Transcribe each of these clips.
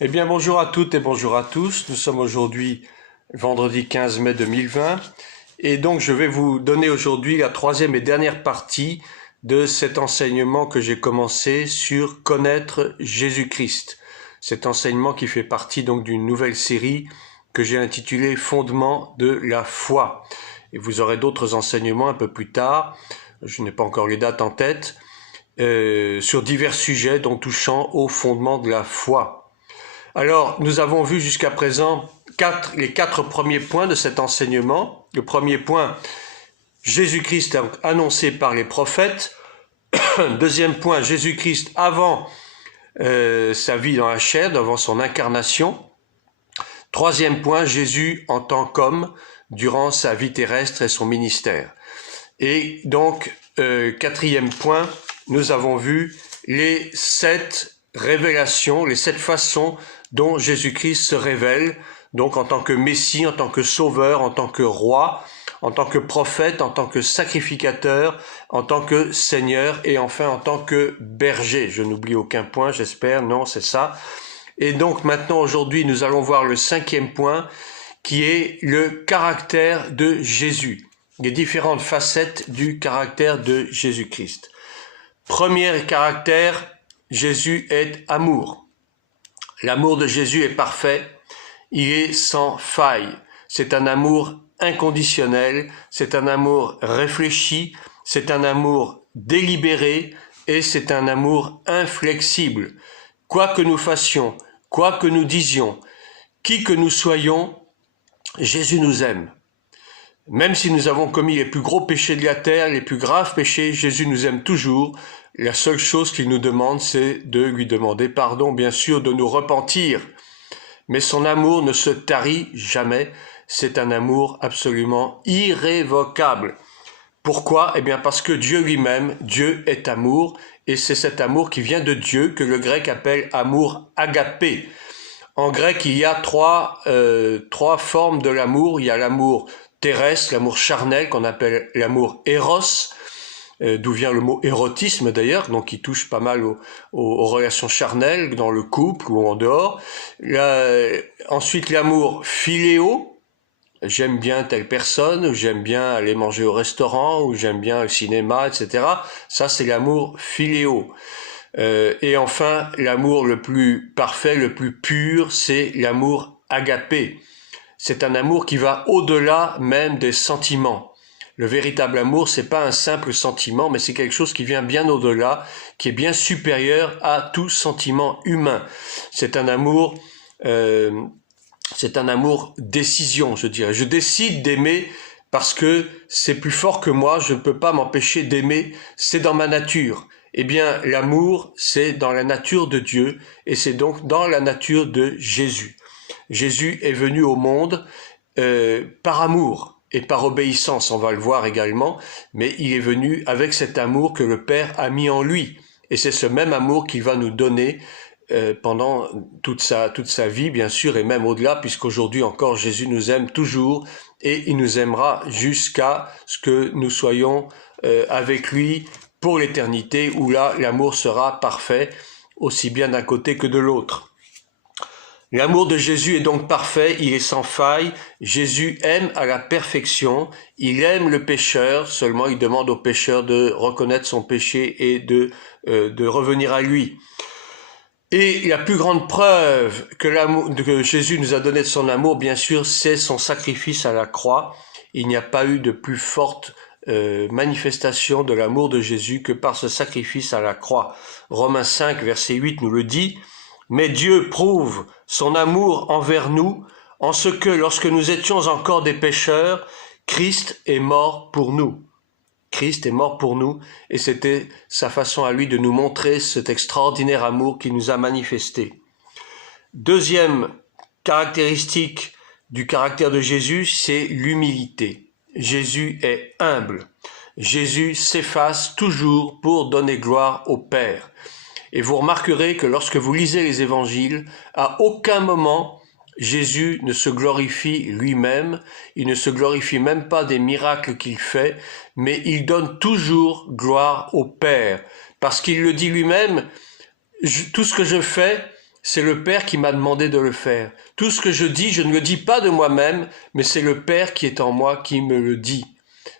Eh bien, bonjour à toutes et bonjour à tous. Nous sommes aujourd'hui vendredi 15 mai 2020 et donc je vais vous donner aujourd'hui la troisième et dernière partie de cet enseignement que j'ai commencé sur connaître Jésus-Christ. Cet enseignement qui fait partie donc d'une nouvelle série que j'ai intitulée Fondement de la foi. Et vous aurez d'autres enseignements un peu plus tard, je n'ai pas encore les dates en tête, sur divers sujets dont touchant au fondement de la foi. Alors, nous avons vu jusqu'à présent les quatre premiers points de cet enseignement. Le premier point, Jésus-Christ annoncé par les prophètes. Deuxième point, Jésus-Christ avant sa vie dans la chair, avant son incarnation. Troisième point, Jésus en tant qu'homme durant sa vie terrestre et son ministère. Et donc, quatrième point, nous avons vu les 7 révélations, les 7 façons dont Jésus-Christ se révèle, donc en tant que Messie, en tant que Sauveur, en tant que Roi, en tant que prophète, en tant que sacrificateur, en tant que Seigneur et enfin en tant que berger. Je n'oublie aucun point, j'espère, non, c'est ça. Et donc maintenant, aujourd'hui, nous allons voir le 5e point qui est le caractère de Jésus, les différentes facettes du caractère de Jésus-Christ. Premier caractère, Jésus est amour. L'amour de Jésus est parfait, il est sans faille. C'est un amour inconditionnel, c'est un amour réfléchi, c'est un amour délibéré et c'est un amour inflexible. Quoi que nous fassions, quoi que nous disions, qui que nous soyons, Jésus nous aime. Même si nous avons commis les plus gros péchés de la terre, les plus graves péchés, Jésus nous aime toujours. La seule chose qu'il nous demande, c'est de lui demander pardon, bien sûr, de nous repentir. Mais son amour ne se tarit jamais. C'est un amour absolument irrévocable. Pourquoi? Eh bien parce que Dieu lui-même, Dieu est amour, et c'est cet amour qui vient de Dieu que le grec appelle amour agapé. En grec, il y a trois formes de l'amour. Il y a l'amour terrestre, l'amour charnel qu'on appelle l'amour éros, d'où vient le mot érotisme d'ailleurs, donc qui touche pas mal aux relations charnelles dans le couple ou en dehors. Ensuite l'amour philéo, j'aime bien telle personne, ou j'aime bien aller manger au restaurant, ou j'aime bien le cinéma, etc. Ça c'est l'amour philéo. Et enfin l'amour le plus parfait, le plus pur, c'est l'amour agapé. C'est un amour qui va au-delà même des sentiments. Le véritable amour, c'est pas un simple sentiment, mais c'est quelque chose qui vient bien au-delà, qui est bien supérieur à tout sentiment humain. C'est un amour décision, je dirais. Je décide d'aimer parce que c'est plus fort que moi, je ne peux pas m'empêcher d'aimer, c'est dans ma nature. Eh bien, l'amour, c'est dans la nature de Dieu, et c'est donc dans la nature de Jésus. Jésus est venu au monde par amour et par obéissance, on va le voir également, mais il est venu avec cet amour que le Père a mis en lui. Et c'est ce même amour qu'il va nous donner pendant toute sa vie, bien sûr, et même au-delà, puisqu'aujourd'hui encore, Jésus nous aime toujours, et il nous aimera jusqu'à ce que nous soyons avec lui pour l'éternité, où là, l'amour sera parfait, aussi bien d'un côté que de l'autre. L'amour de Jésus est donc parfait, il est sans faille. Jésus aime à la perfection, il aime le pécheur, seulement il demande au pécheur de reconnaître son péché et de revenir à lui. Et la plus grande preuve que Jésus nous a donné de son amour, bien sûr, c'est son sacrifice à la croix. Il n'y a pas eu de plus forte manifestation de l'amour de Jésus que par ce sacrifice à la croix. Romains 5, verset 8 nous le dit. Mais Dieu prouve son amour envers nous en ce que, lorsque nous étions encore des pécheurs, Christ est mort pour nous. Christ est mort pour nous, et c'était sa façon à lui de nous montrer cet extraordinaire amour qu'il nous a manifesté. Deuxième caractéristique du caractère de Jésus, c'est l'humilité. Jésus est humble. Jésus s'efface toujours pour donner gloire au Père. Et vous remarquerez que lorsque vous lisez les évangiles, à aucun moment Jésus ne se glorifie lui-même, il ne se glorifie même pas des miracles qu'il fait, mais il donne toujours gloire au Père, parce qu'il le dit lui-même, tout ce que je fais, c'est le Père qui m'a demandé de le faire. Tout ce que je dis, je ne le dis pas de moi-même, mais c'est le Père qui est en moi qui me le dit.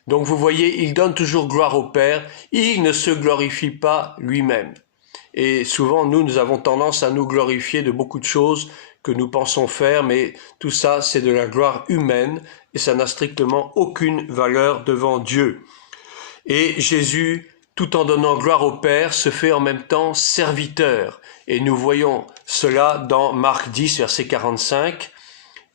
Donc vous voyez, il donne toujours gloire au Père, il ne se glorifie pas lui-même. Et souvent, nous avons tendance à nous glorifier de beaucoup de choses que nous pensons faire, mais tout ça, c'est de la gloire humaine, et ça n'a strictement aucune valeur devant Dieu. Et Jésus, tout en donnant gloire au Père, se fait en même temps serviteur. Et nous voyons cela dans Marc 10, verset 45,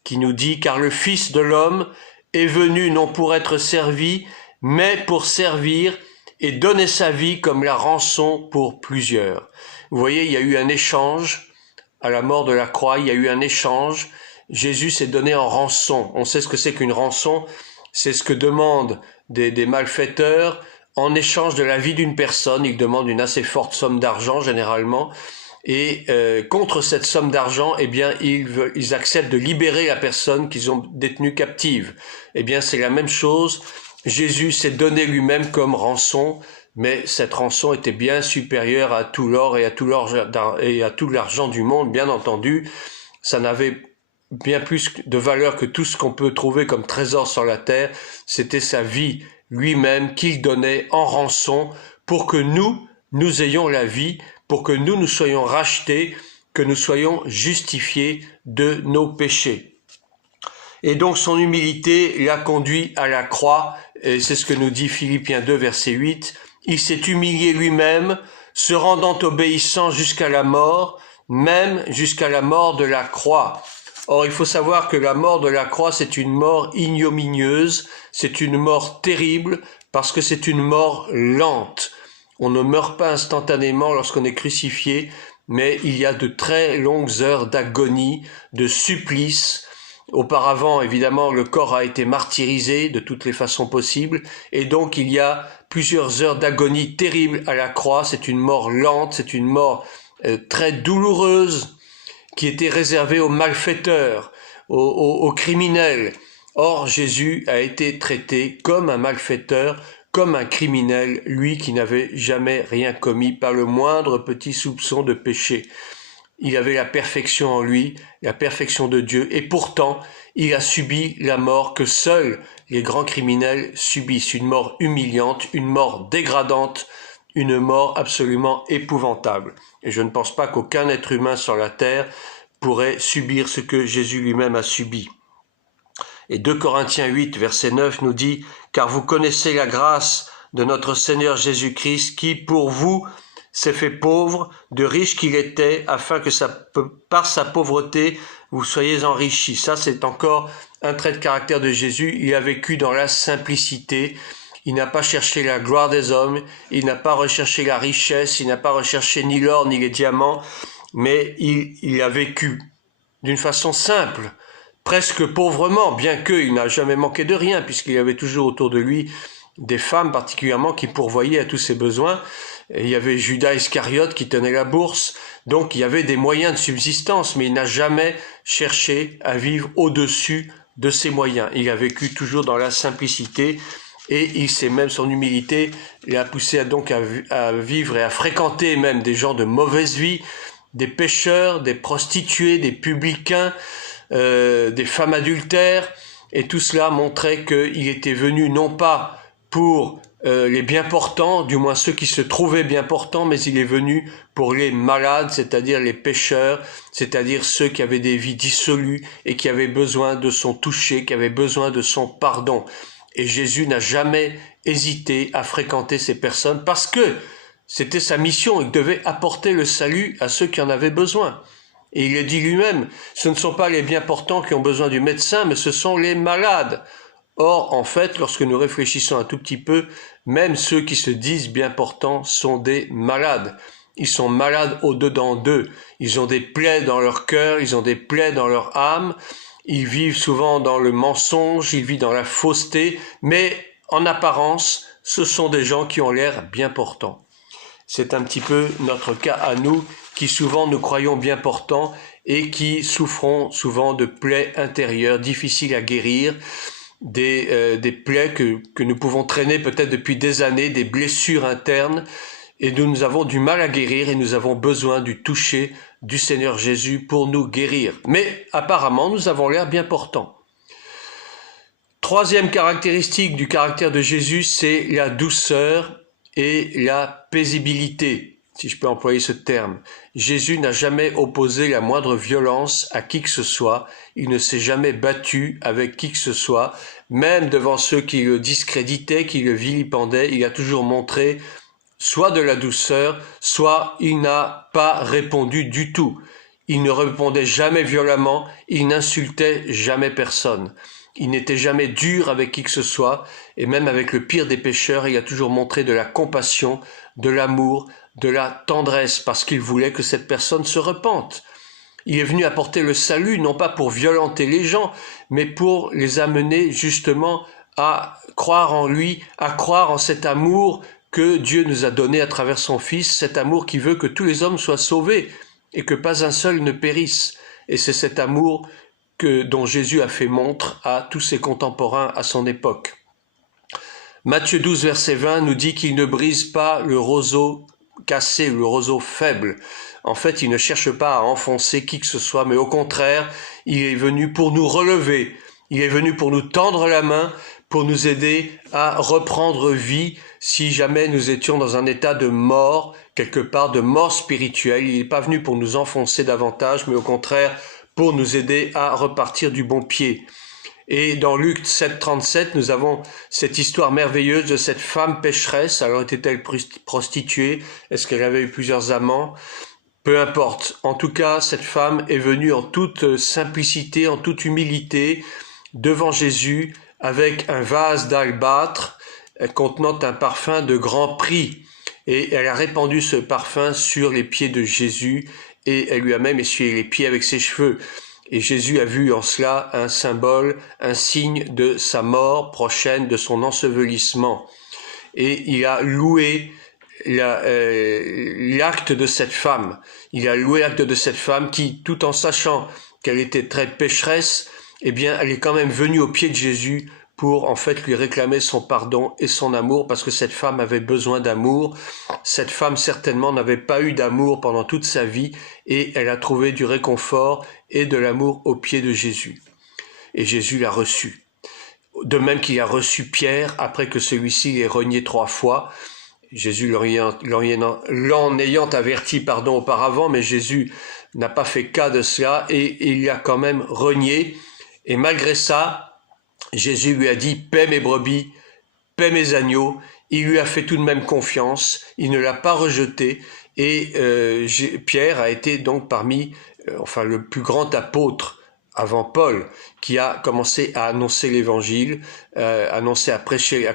qui nous dit « Car le Fils de l'homme est venu non pour être servi, mais pour servir et donner sa vie comme la rançon pour plusieurs. » Vous voyez, il y a eu un échange. À la mort de la croix, il y a eu un échange. Jésus s'est donné en rançon. On sait ce que c'est qu'une rançon. C'est ce que demandent des malfaiteurs en échange de la vie d'une personne. Ils demandent une assez forte somme d'argent généralement. Et contre cette somme d'argent, eh bien, ils acceptent de libérer la personne qu'ils ont détenue captive. Eh bien, c'est la même chose. Jésus s'est donné lui-même comme rançon, mais cette rançon était bien supérieure à tout l'or et à tout l'argent du monde, bien entendu. Ça n'avait bien plus de valeur que tout ce qu'on peut trouver comme trésor sur la terre. C'était sa vie lui-même qu'il donnait en rançon pour que nous ayons la vie, pour que nous soyons rachetés, que nous soyons justifiés de nos péchés. Et donc son humilité l'a conduit à la croix, et c'est ce que nous dit Philippiens 2, verset 8. Il s'est humilié lui-même, se rendant obéissant jusqu'à la mort, même jusqu'à la mort de la croix. Or, il faut savoir que la mort de la croix, c'est une mort ignominieuse, c'est une mort terrible, parce que c'est une mort lente. On ne meurt pas instantanément lorsqu'on est crucifié, mais il y a de très longues heures d'agonie, de supplice. Auparavant, évidemment, le corps a été martyrisé de toutes les façons possibles, et donc il y a plusieurs heures d'agonie terrible à la croix. C'est une mort lente, c'est une mort très douloureuse, qui était réservée aux malfaiteurs, aux criminels. Or, Jésus a été traité comme un malfaiteur, comme un criminel, lui qui n'avait jamais rien commis par le moindre petit soupçon de péché. Il avait la perfection en lui, la perfection de Dieu, et pourtant, il a subi la mort que seuls les grands criminels subissent, une mort humiliante, une mort dégradante, une mort absolument épouvantable. Et je ne pense pas qu'aucun être humain sur la terre pourrait subir ce que Jésus lui-même a subi. Et 2 Corinthiens 8, verset 9 nous dit « Car vous connaissez la grâce de notre Seigneur Jésus-Christ qui, pour vous, s'est fait pauvre, de riche qu'il était, afin que par sa pauvreté, vous soyez enrichis. » Ça, c'est encore un trait de caractère de Jésus. Il a vécu dans la simplicité. Il n'a pas cherché la gloire des hommes. Il n'a pas recherché la richesse. Il n'a pas recherché ni l'or ni les diamants. Mais il a vécu d'une façon simple, presque pauvrement, bien qu'il n'a jamais manqué de rien, puisqu'il y avait toujours autour de lui des femmes particulièrement qui pourvoyaient à tous ses besoins. Et il y avait Judas Iscariote qui tenait la bourse, donc il y avait des moyens de subsistance, mais il n'a jamais cherché à vivre au-dessus de ses moyens. Il a vécu toujours dans la simplicité, et il s'est même, son humilité l'a poussé à vivre et à fréquenter même des gens de mauvaise vie, des pécheurs, des prostituées, des publicains, des femmes adultères, et tout cela montrait qu'il était venu non pas pour les bien portants, du moins ceux qui se trouvaient bien portants, mais il est venu pour les malades, c'est-à-dire les pécheurs, c'est-à-dire ceux qui avaient des vies dissolues et qui avaient besoin de son toucher, qui avaient besoin de son pardon. Et Jésus n'a jamais hésité à fréquenter ces personnes parce que c'était sa mission, il devait apporter le salut à ceux qui en avaient besoin. Et il a dit lui-même, ce ne sont pas les bien portants qui ont besoin du médecin, mais ce sont les malades. Or, en fait, lorsque nous réfléchissons un tout petit peu, même ceux qui se disent bien portants sont des malades. Ils sont malades au-dedans d'eux. Ils ont des plaies dans leur cœur, ils ont des plaies dans leur âme. Ils vivent souvent dans le mensonge, ils vivent dans la fausseté, mais en apparence, ce sont des gens qui ont l'air bien portants. C'est un petit peu notre cas à nous, qui souvent nous croyons bien portants et qui souffrons souvent de plaies intérieures difficiles à guérir, des plaies que nous pouvons traîner peut-être depuis des années, des blessures internes, et nous avons du mal à guérir et nous avons besoin du toucher du Seigneur Jésus pour nous guérir. Mais apparemment, nous avons l'air bien portants. Troisième caractéristique du caractère de Jésus, c'est la douceur et la paisibilité, si je peux employer ce terme. Jésus n'a jamais opposé la moindre violence à qui que ce soit, il ne s'est jamais battu avec qui que ce soit, même devant ceux qui le discréditaient, qui le vilipendaient, il a toujours montré soit de la douceur, soit il n'a pas répondu du tout. Il ne répondait jamais violemment, il n'insultait jamais personne. Il n'était jamais dur avec qui que ce soit, et même avec le pire des pécheurs, il a toujours montré de la compassion, de l'amour, de la tendresse, parce qu'il voulait que cette personne se repente. Il est venu apporter le salut, non pas pour violenter les gens, mais pour les amener justement à croire en lui, à croire en cet amour que Dieu nous a donné à travers son Fils, cet amour qui veut que tous les hommes soient sauvés et que pas un seul ne périsse. Et c'est cet amour dont Jésus a fait montre à tous ses contemporains à son époque. Matthieu 12, verset 20 nous dit qu'il ne brise pas le roseau cassé, le roseau faible. En fait, il ne cherche pas à enfoncer qui que ce soit, mais au contraire, il est venu pour nous relever. Il est venu pour nous tendre la main, pour nous aider à reprendre vie si jamais nous étions dans un état de mort, quelque part de mort spirituelle. Il n'est pas venu pour nous enfoncer davantage, mais au contraire, pour nous aider à repartir du bon pied. Et dans Luc 7, 37, nous avons cette histoire merveilleuse de cette femme pécheresse. Alors était-elle prostituée? Est-ce qu'elle avait eu plusieurs amants? Peu importe. En tout cas, cette femme est venue en toute simplicité, en toute humilité, devant Jésus, avec un vase d'albâtre contenant un parfum de grand prix. Et elle a répandu ce parfum sur les pieds de Jésus, et elle lui a même essuyé les pieds avec ses cheveux. Et Jésus a vu en cela un symbole, un signe de sa mort prochaine, de son ensevelissement. Et il a loué l'acte de cette femme. Il a loué l'acte de cette femme qui, tout en sachant qu'elle était très pécheresse, eh bien, elle est quand même venue aux pieds de Jésus pour en fait lui réclamer son pardon et son amour, parce que cette femme avait besoin d'amour. Cette femme certainement n'avait pas eu d'amour pendant toute sa vie, et elle a trouvé du réconfort et de l'amour aux pieds de Jésus. Et Jésus l'a reçu. De même qu'il a reçu Pierre après que celui-ci l'ait renié 3 fois. Jésus l'en ayant averti auparavant, mais Jésus n'a pas fait cas de cela et il l'a quand même renié. Et malgré ça, Jésus lui a dit « paie mes brebis, paie mes agneaux ». Il lui a fait tout de même confiance, il ne l'a pas rejeté, et Pierre a été donc parmi le plus grand apôtre avant Paul, qui a commencé à annoncer l'évangile, a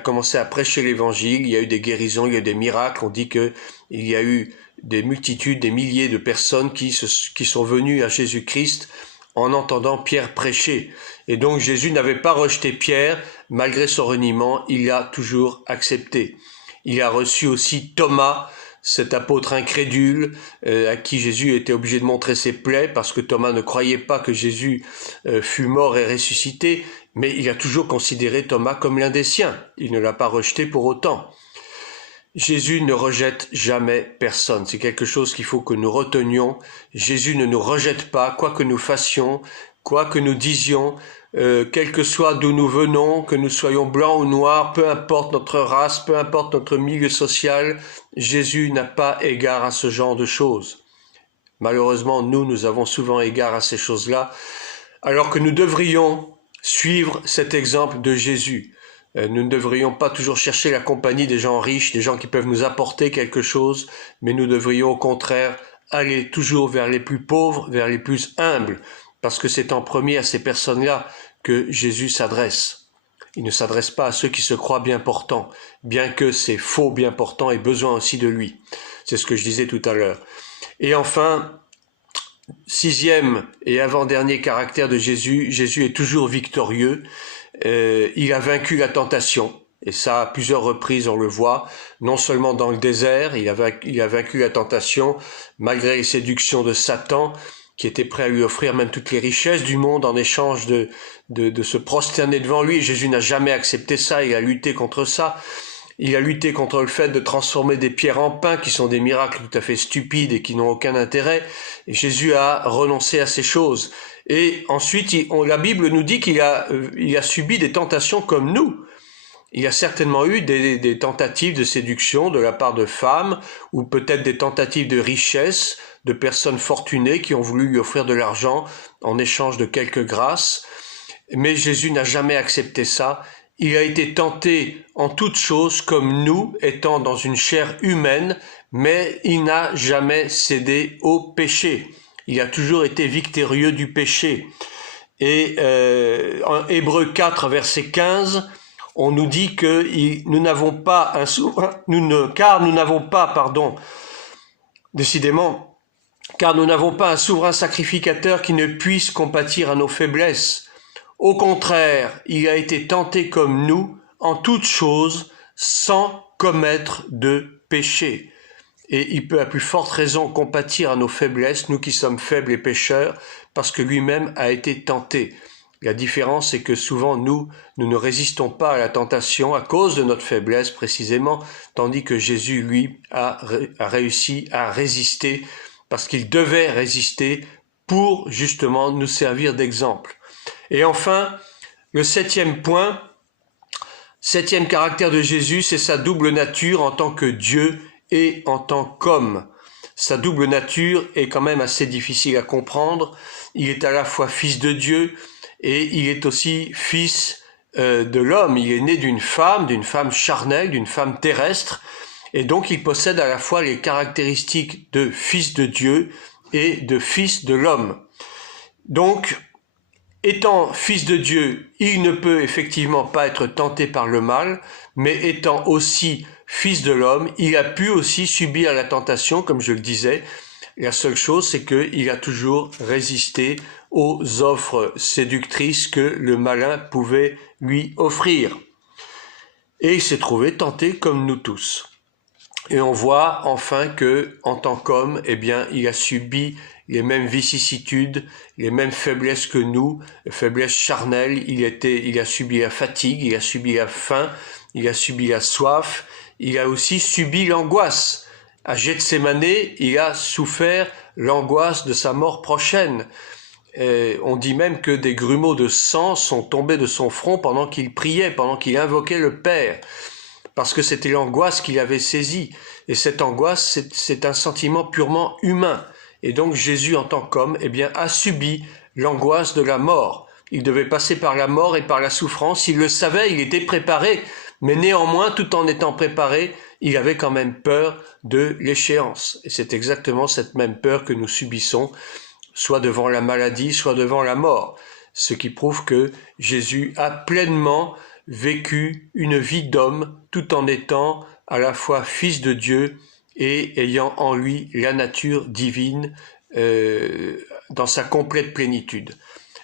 commencé à prêcher l'évangile. Il y a eu des guérisons, il y a eu des miracles. On dit que il y a eu des multitudes, des milliers de personnes qui sont venues à Jésus-Christ en entendant Pierre prêcher. Et donc Jésus n'avait pas rejeté Pierre, malgré son reniement, il l'a toujours accepté. Il a reçu aussi Thomas, cet apôtre incrédule, à qui Jésus était obligé de montrer ses plaies, parce que Thomas ne croyait pas que Jésus fût mort et ressuscité, mais il a toujours considéré Thomas comme l'un des siens. Il ne l'a pas rejeté pour autant. Jésus ne rejette jamais personne. C'est quelque chose qu'il faut que nous retenions. Jésus ne nous rejette pas, quoi que nous fassions, quoi que nous disions, quel que soit d'où nous venons, que nous soyons blancs ou noirs, peu importe notre race, peu importe notre milieu social, Jésus n'a pas égard à ce genre de choses. Malheureusement, nous avons souvent égard à ces choses-là, alors que nous devrions suivre cet exemple de Jésus. Nous ne devrions pas toujours chercher la compagnie des gens riches, des gens qui peuvent nous apporter quelque chose, mais nous devrions au contraire aller toujours vers les plus pauvres, vers les plus humbles, parce que c'est en premier à ces personnes-là que Jésus s'adresse. Il ne s'adresse pas à ceux qui se croient bien portants, bien que ces faux bien portants aient besoin aussi de lui. C'est ce que je disais tout à l'heure. Et enfin, 6e et avant-dernier caractère de Jésus, Jésus est toujours victorieux. Il a vaincu la tentation, et ça à plusieurs reprises on le voit, non seulement dans le désert, il a vaincu la tentation malgré les séductions de Satan, qui était prêt à lui offrir même toutes les richesses du monde en échange de se prosterner devant lui. Jésus n'a jamais accepté ça, il a lutté contre ça. Il a lutté contre le fait de transformer des pierres en pain, qui sont des miracles tout à fait stupides et qui n'ont aucun intérêt. Et Jésus a renoncé à ces choses. Et ensuite, la Bible nous dit qu'il a subi des tentations comme nous. Il y a certainement eu des tentatives de séduction de la part de femmes, ou peut-être des tentatives de richesse, de personnes fortunées qui ont voulu lui offrir de l'argent en échange de quelques grâces. Mais Jésus n'a jamais accepté ça. Il a été tenté en toutes choses comme nous, étant dans une chair humaine, mais il n'a jamais cédé au péché. Il a toujours été victorieux du péché. Et en Hébreux 4, verset 15, on nous dit que nous n'avons pas un souverain, car nous n'avons pas un souverain sacrificateur qui ne puisse compatir à nos faiblesses. Au contraire, il a été tenté comme nous, en toutes choses, sans commettre de péché. Et il peut à plus forte raison compatir à nos faiblesses, nous qui sommes faibles et pécheurs, parce que lui-même a été tenté. La différence, c'est que souvent, nous ne résistons pas à la tentation à cause de notre faiblesse, précisément, tandis que Jésus, lui, a réussi à résister, parce qu'il devait résister pour, justement, nous servir d'exemple. Et enfin, le septième caractère de Jésus, c'est sa double nature en tant que Dieu et en tant qu'homme. Sa double nature est quand même assez difficile à comprendre. Il est à la fois fils de Dieu et il est aussi fils de l'homme. Il est né d'une femme charnelle, d'une femme terrestre, et donc il possède à la fois les caractéristiques de fils de Dieu et de fils de l'homme. Donc, étant fils de Dieu, il ne peut effectivement pas être tenté par le mal, mais étant aussi fils de l'homme, il a pu aussi subir la tentation, comme je le disais. La seule chose, c'est qu'il a toujours résisté aux offres séductrices que le malin pouvait lui offrir. Et il s'est trouvé tenté comme nous tous. Et on voit enfin que, en tant qu'homme, il a subi les mêmes vicissitudes, les mêmes faiblesses que nous, faiblesses charnelles. Il a subi la fatigue, il a subi la faim, il a subi la soif, il a aussi subi l'angoisse. À Gethsémane, il a souffert l'angoisse de sa mort prochaine. On dit même que des grumeaux de sang sont tombés de son front pendant qu'il priait, pendant qu'il invoquait le Père, parce que c'était l'angoisse qui l'avait saisi. Et cette angoisse, c'est un sentiment purement humain. Et donc Jésus, en tant qu'homme, a subi l'angoisse de la mort. Il devait passer par la mort et par la souffrance. Il le savait, il était préparé. Mais néanmoins, tout en étant préparé, il avait quand même peur de l'échéance. Et c'est exactement cette même peur que nous subissons, soit devant la maladie, soit devant la mort. Ce qui prouve que Jésus a pleinement vécu une vie d'homme, tout en étant à la fois fils de Dieu et ayant en lui la nature divine dans sa complète plénitude.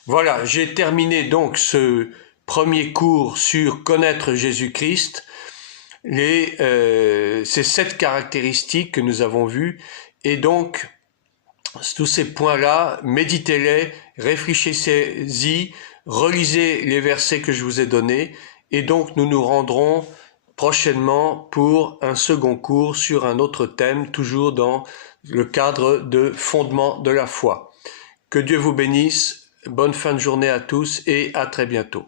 Voilà, j'ai terminé donc ce premier cours sur connaître Jésus-Christ, ces 7 caractéristiques que nous avons vues, et donc tous ces points-là, méditez-les, réfléchissez-y, relisez les versets que je vous ai donnés, et donc nous nous rendrons prochainement pour un second cours sur un autre thème, toujours dans le cadre de fondement de la foi. Que Dieu vous bénisse, bonne fin de journée à tous et à très bientôt.